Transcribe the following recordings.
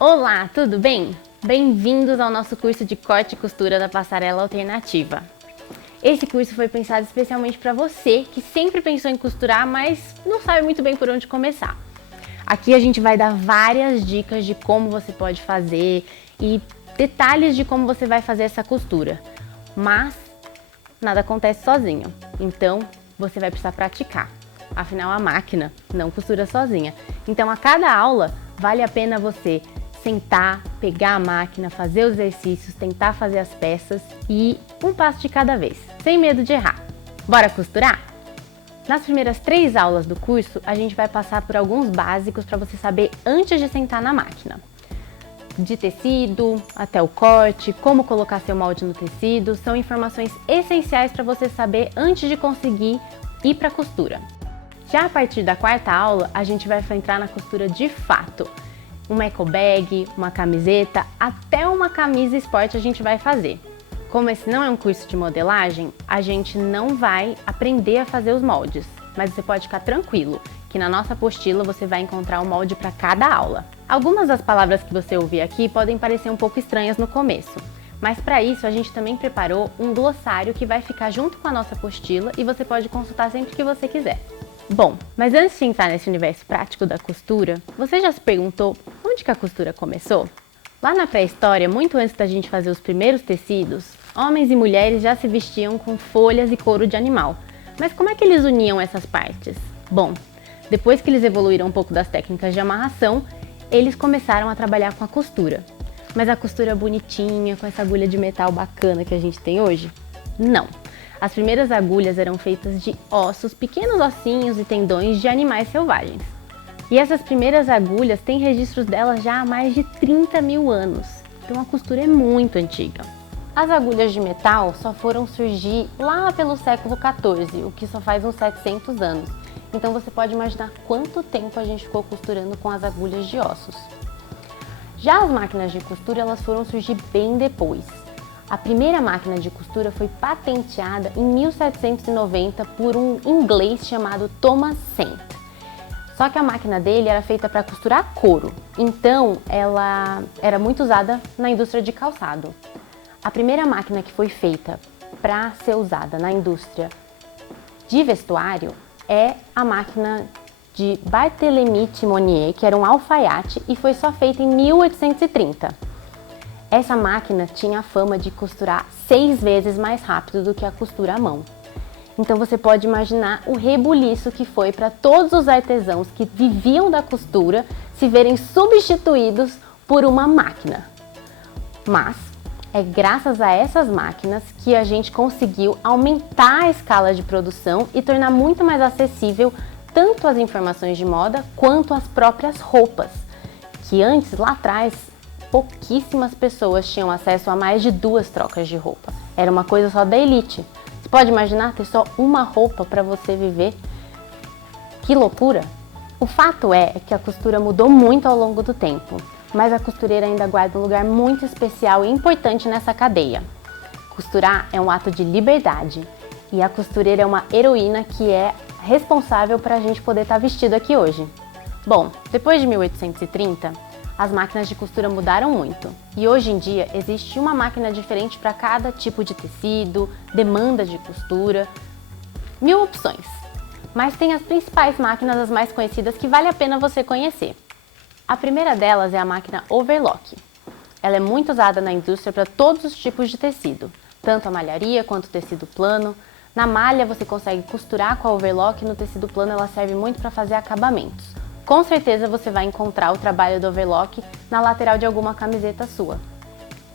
Olá, tudo bem? Bem-vindos ao nosso curso de corte e costura da Passarela Alternativa. Esse curso foi pensado especialmente para você que sempre pensou em costurar, mas não sabe muito bem por onde começar. Aqui a gente vai dar várias dicas de como você pode fazer e detalhes de como você vai fazer essa costura. Mas nada acontece sozinho, então você vai precisar praticar. Afinal, a máquina não costura sozinha. Então, a cada aula, vale a pena você sentar, pegar a máquina, fazer os exercícios, tentar fazer as peças e um passo de cada vez, sem medo de errar. Bora costurar? Nas primeiras 3 aulas do curso, a gente vai passar por alguns básicos para você saber antes de sentar na máquina. De tecido, até o corte, como colocar seu molde no tecido, são informações essenciais para você saber antes de conseguir ir para a costura. Já a partir da 4ª aula, a gente vai entrar na costura de fato. Uma eco bag, uma camiseta, até uma camisa esporte a gente vai fazer. Como esse não é um curso de modelagem, a gente não vai aprender a fazer os moldes, mas você pode ficar tranquilo, que na nossa apostila você vai encontrar um molde para cada aula. Algumas das palavras que você ouvir aqui podem parecer um pouco estranhas no começo, mas para isso a gente também preparou um glossário que vai ficar junto com a nossa apostila e você pode consultar sempre que você quiser. Bom, mas antes de entrar nesse universo prático da costura, você já se perguntou onde que a costura começou? Lá na pré-história, muito antes da gente fazer os primeiros tecidos, homens e mulheres já se vestiam com folhas e couro de animal. Mas como é que eles uniam essas partes? Bom, depois que eles evoluíram um pouco das técnicas de amarração, eles começaram a trabalhar com a costura. Mas a costura bonitinha, com essa agulha de metal bacana que a gente tem hoje? Não! As primeiras agulhas eram feitas de ossos, pequenos ossinhos e tendões de animais selvagens. E essas primeiras agulhas têm registros delas já há mais de 30 mil anos. Então a costura é muito antiga. As agulhas de metal só foram surgir lá pelo século XIV, o que só faz uns 700 anos. Então você pode imaginar quanto tempo a gente ficou costurando com as agulhas de ossos. Já as máquinas de costura, elas foram surgir bem depois. A primeira máquina de costura foi patenteada em 1790 por um inglês chamado Thomas Saint. Só que a máquina dele era feita para costurar couro, então ela era muito usada na indústria de calçado. A primeira máquina que foi feita para ser usada na indústria de vestuário é a máquina de Barthélemy Monnier, que era um alfaiate e foi só feita em 1830. Essa máquina tinha a fama de costurar 6 vezes mais rápido do que a costura à mão. Então você pode imaginar o rebuliço que foi para todos os artesãos que viviam da costura se verem substituídos por uma máquina. Mas é graças a essas máquinas que a gente conseguiu aumentar a escala de produção e tornar muito mais acessível tanto as informações de moda quanto as próprias roupas, que antes, lá atrás, pouquíssimas pessoas tinham acesso a mais de 2 trocas de roupa. Era uma coisa só da elite. Você pode imaginar ter só uma roupa para você viver? Que loucura! O fato é que a costura mudou muito ao longo do tempo, mas a costureira ainda guarda um lugar muito especial e importante nessa cadeia. Costurar é um ato de liberdade e a costureira é uma heroína que é responsável para a gente poder estar vestido aqui hoje. Bom, depois de 1830, as máquinas de costura mudaram muito e hoje em dia existe uma máquina diferente para cada tipo de tecido, demanda de costura, 1000 opções. Mas tem as principais máquinas, as mais conhecidas, que vale a pena você conhecer. A primeira delas é a máquina overlock. Ela é muito usada na indústria para todos os tipos de tecido, tanto a malharia quanto o tecido plano. Na malha você consegue costurar com a overlock, no tecido plano ela serve muito para fazer acabamentos. Com certeza você vai encontrar o trabalho do overlock na lateral de alguma camiseta sua.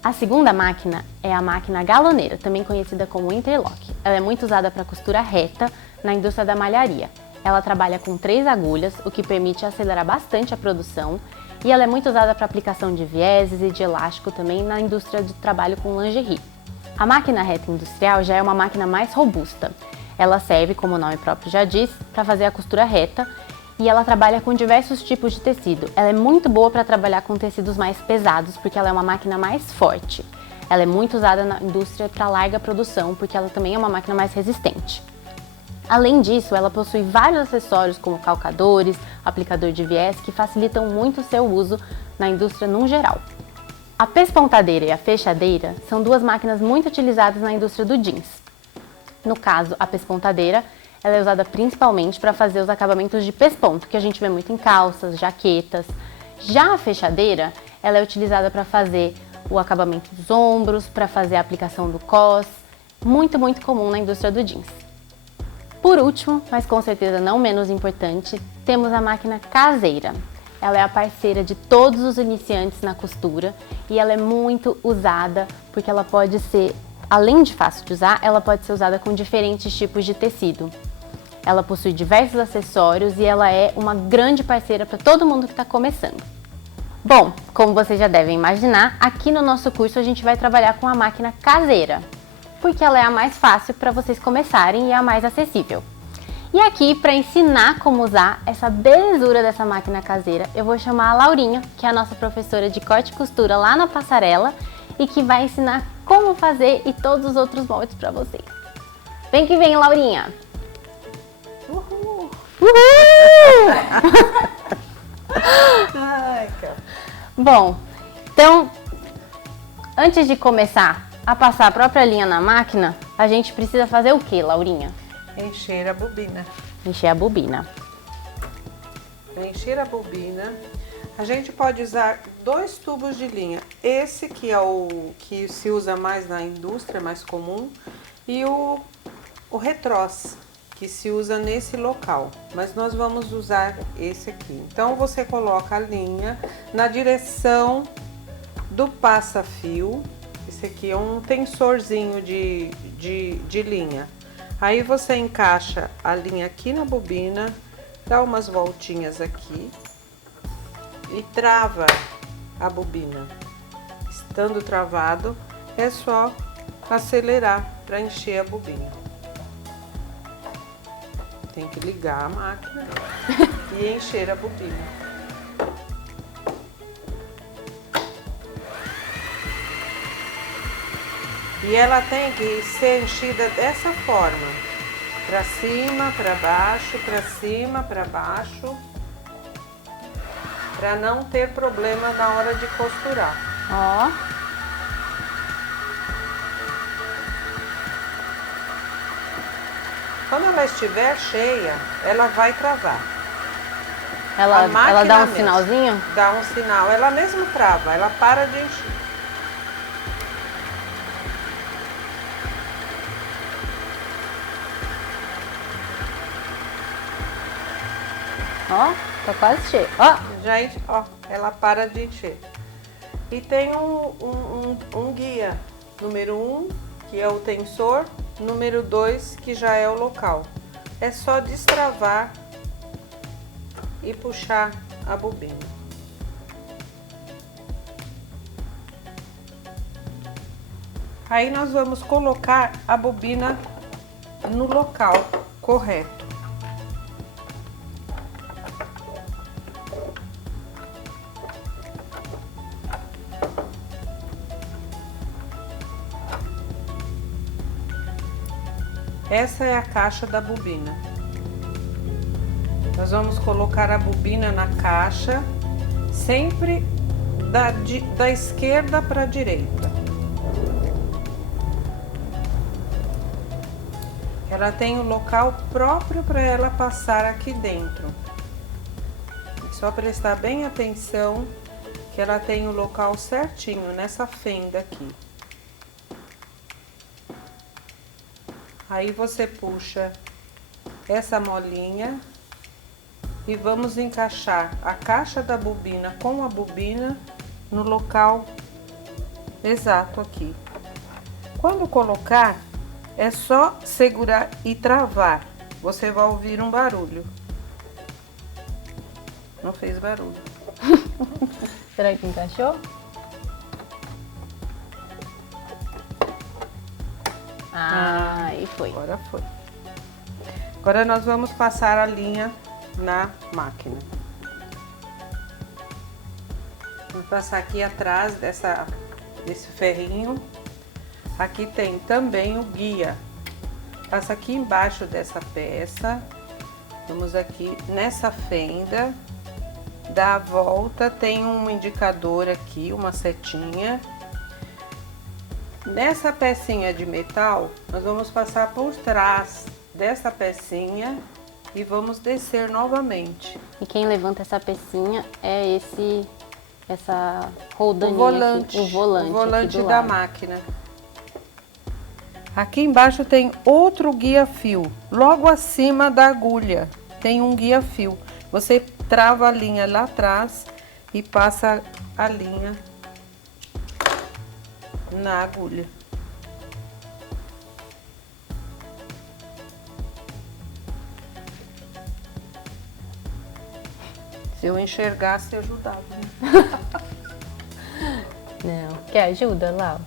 A segunda máquina é a máquina galoneira, também conhecida como interlock. Ela é muito usada para costura reta na indústria da malharia. Ela trabalha com 3 agulhas, o que permite acelerar bastante a produção, e ela é muito usada para aplicação de vieses e de elástico também na indústria do trabalho com lingerie. A máquina reta industrial já é uma máquina mais robusta. Ela serve, como o nome próprio já diz, para fazer a costura reta, e ela trabalha com diversos tipos de tecido. Ela é muito boa para trabalhar com tecidos mais pesados, porque ela é uma máquina mais forte. Ela é muito usada na indústria para larga produção, porque ela também é uma máquina mais resistente. Além disso, ela possui vários acessórios como calcadores, aplicador de viés, que facilitam muito o seu uso na indústria no geral. A pespontadeira e a fechadeira são duas máquinas muito utilizadas na indústria do jeans. No caso, a pespontadeira ela é usada principalmente para fazer os acabamentos de pesponto, que a gente vê muito em calças, jaquetas. Já a fechadeira, ela é utilizada para fazer o acabamento dos ombros, para fazer a aplicação do cos, muito comum na indústria do jeans. Por último, mas com certeza não menos importante, temos a máquina caseira. Ela é a parceira de todos os iniciantes na costura e ela é muito usada porque ela pode ser, além de fácil de usar, ela pode ser usada com diferentes tipos de tecido. Ela possui diversos acessórios e ela é uma grande parceira para todo mundo que está começando. Bom, como vocês já devem imaginar, aqui no nosso curso a gente vai trabalhar com a máquina caseira, porque ela é a mais fácil para vocês começarem e é a mais acessível. E aqui, para ensinar como usar essa belezura dessa máquina caseira, eu vou chamar a Laurinha, que é a nossa professora de corte e costura lá na Passarela e que vai ensinar como fazer e todos os outros moldes para vocês. Vem que vem, Laurinha! Uhul! Uhul! Ai, cara. Bom, então, antes de começar a passar a própria linha na máquina, a gente precisa fazer o que, Laurinha? Encher a bobina. Encher a bobina. Para encher a bobina, a gente pode usar 2 tubos de linha. Esse que é o que se usa mais na indústria, mais comum, e o retrós, que se usa nesse local. Mas nós vamos usar esse aqui. Então, você coloca a linha na direção do passa-fio. Esse aqui é um tensorzinho de linha. Aí você encaixa a linha aqui na bobina, dá umas voltinhas aqui e trava a bobina. Estando travado, é só acelerar para encher a bobina. Tem que ligar a máquina e encher a bobina. E ela tem que ser enchida dessa forma, para cima, para baixo, para cima, para baixo, para não ter problema na hora de costurar. Ó. Quando ela estiver cheia, ela vai travar. Ela dá um mesmo sinalzinho? Dá um sinal, ela mesmo trava, ela para de encher. Ó, tá quase cheio. Ó, Já enche, ó, ela para de encher. E tem um guia, número 1, que é o tensor, número 2, que já é o local. É só destravar e puxar a bobina. Aí nós vamos colocar a bobina no local correto. Essa é a caixa da bobina. Nós vamos colocar a bobina na caixa, sempre da esquerda para a direita. Ela tem o local próprio para ela passar aqui dentro. É só prestar bem atenção que ela tem o local certinho nessa fenda aqui. Aí você puxa essa molinha e vamos encaixar a caixa da bobina com a bobina no local exato aqui. Quando colocar, é só segurar e travar. Você vai ouvir um barulho. Não fez barulho. será que encaixou? Ah, aí foi. Agora foi. Agora nós vamos passar a linha na máquina. Vou passar aqui atrás desse ferrinho. Aqui tem também o guia. passa aqui embaixo dessa peça, vamos aqui nessa fenda, dá a volta, tem um indicador aqui, uma setinha. Nessa pecinha de metal, nós vamos passar por trás dessa pecinha e vamos descer novamente. E quem levanta essa pecinha é essa roldaninha volante, aqui, o volante da máquina. Aqui embaixo tem outro guia-fio, logo acima da agulha tem um guia-fio. Você trava a linha lá atrás e passa a linha na agulha. Se eu enxergasse, ajudava. Não, quer ajuda, Lau?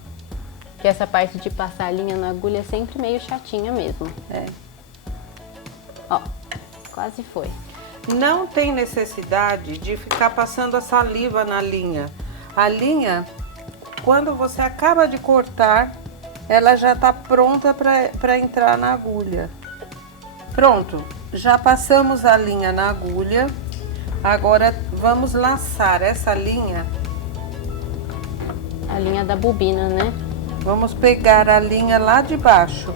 Que essa parte de passar a linha na agulha é sempre meio chatinha mesmo. É. Ó, quase foi. Não tem necessidade de ficar passando a saliva na linha. A linha, quando você acaba de cortar, ela já está pronta para entrar na agulha. Pronto, já passamos a linha na agulha. Agora vamos laçar essa linha. A linha da bobina, né? Vamos pegar a linha lá de baixo.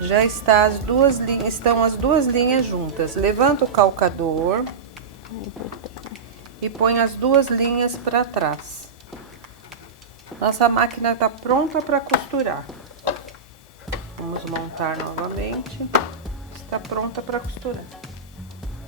Já está estão as duas linhas juntas. Levanta o calcador e põe as duas linhas para trás. Nossa máquina está pronta para costurar. Vamos montar novamente. Está pronta para costurar.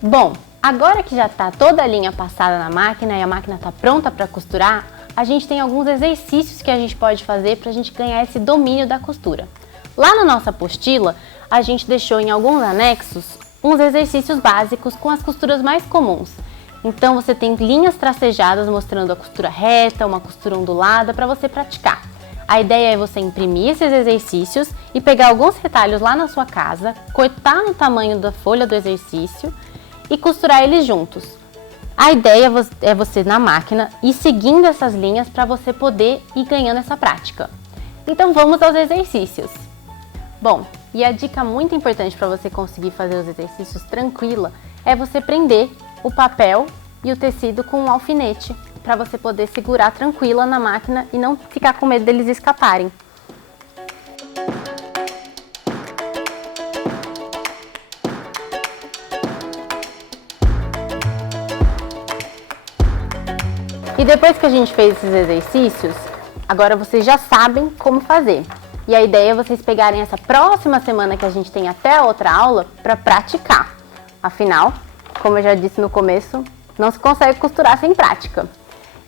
Bom, agora que já está toda a linha passada na máquina e a máquina está pronta para costurar, a gente tem alguns exercícios que a gente pode fazer para a gente ganhar esse domínio da costura. Lá na nossa apostila, a gente deixou em alguns anexos uns exercícios básicos com as costuras mais comuns. Então você tem linhas tracejadas mostrando a costura reta, uma costura ondulada para você praticar. A ideia é você imprimir esses exercícios e pegar alguns retalhos lá na sua casa, cortar no tamanho da folha do exercício e costurar eles juntos. A ideia é você na máquina ir seguindo essas linhas para você poder ir ganhando essa prática. Então vamos aos exercícios. Bom, e a dica muito importante para você conseguir fazer os exercícios tranquila é você prender o papel e o tecido com um alfinete para você poder segurar tranquila na máquina e não ficar com medo deles escaparem. E depois que a gente fez esses exercícios, agora vocês já sabem como fazer. E a ideia é vocês pegarem essa próxima semana que a gente tem até a outra aula para praticar. Afinal, como eu já disse no começo, não se consegue costurar sem prática.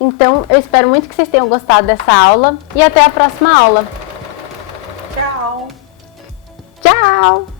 Então, eu espero muito que vocês tenham gostado dessa aula e até a próxima aula. Tchau! Tchau!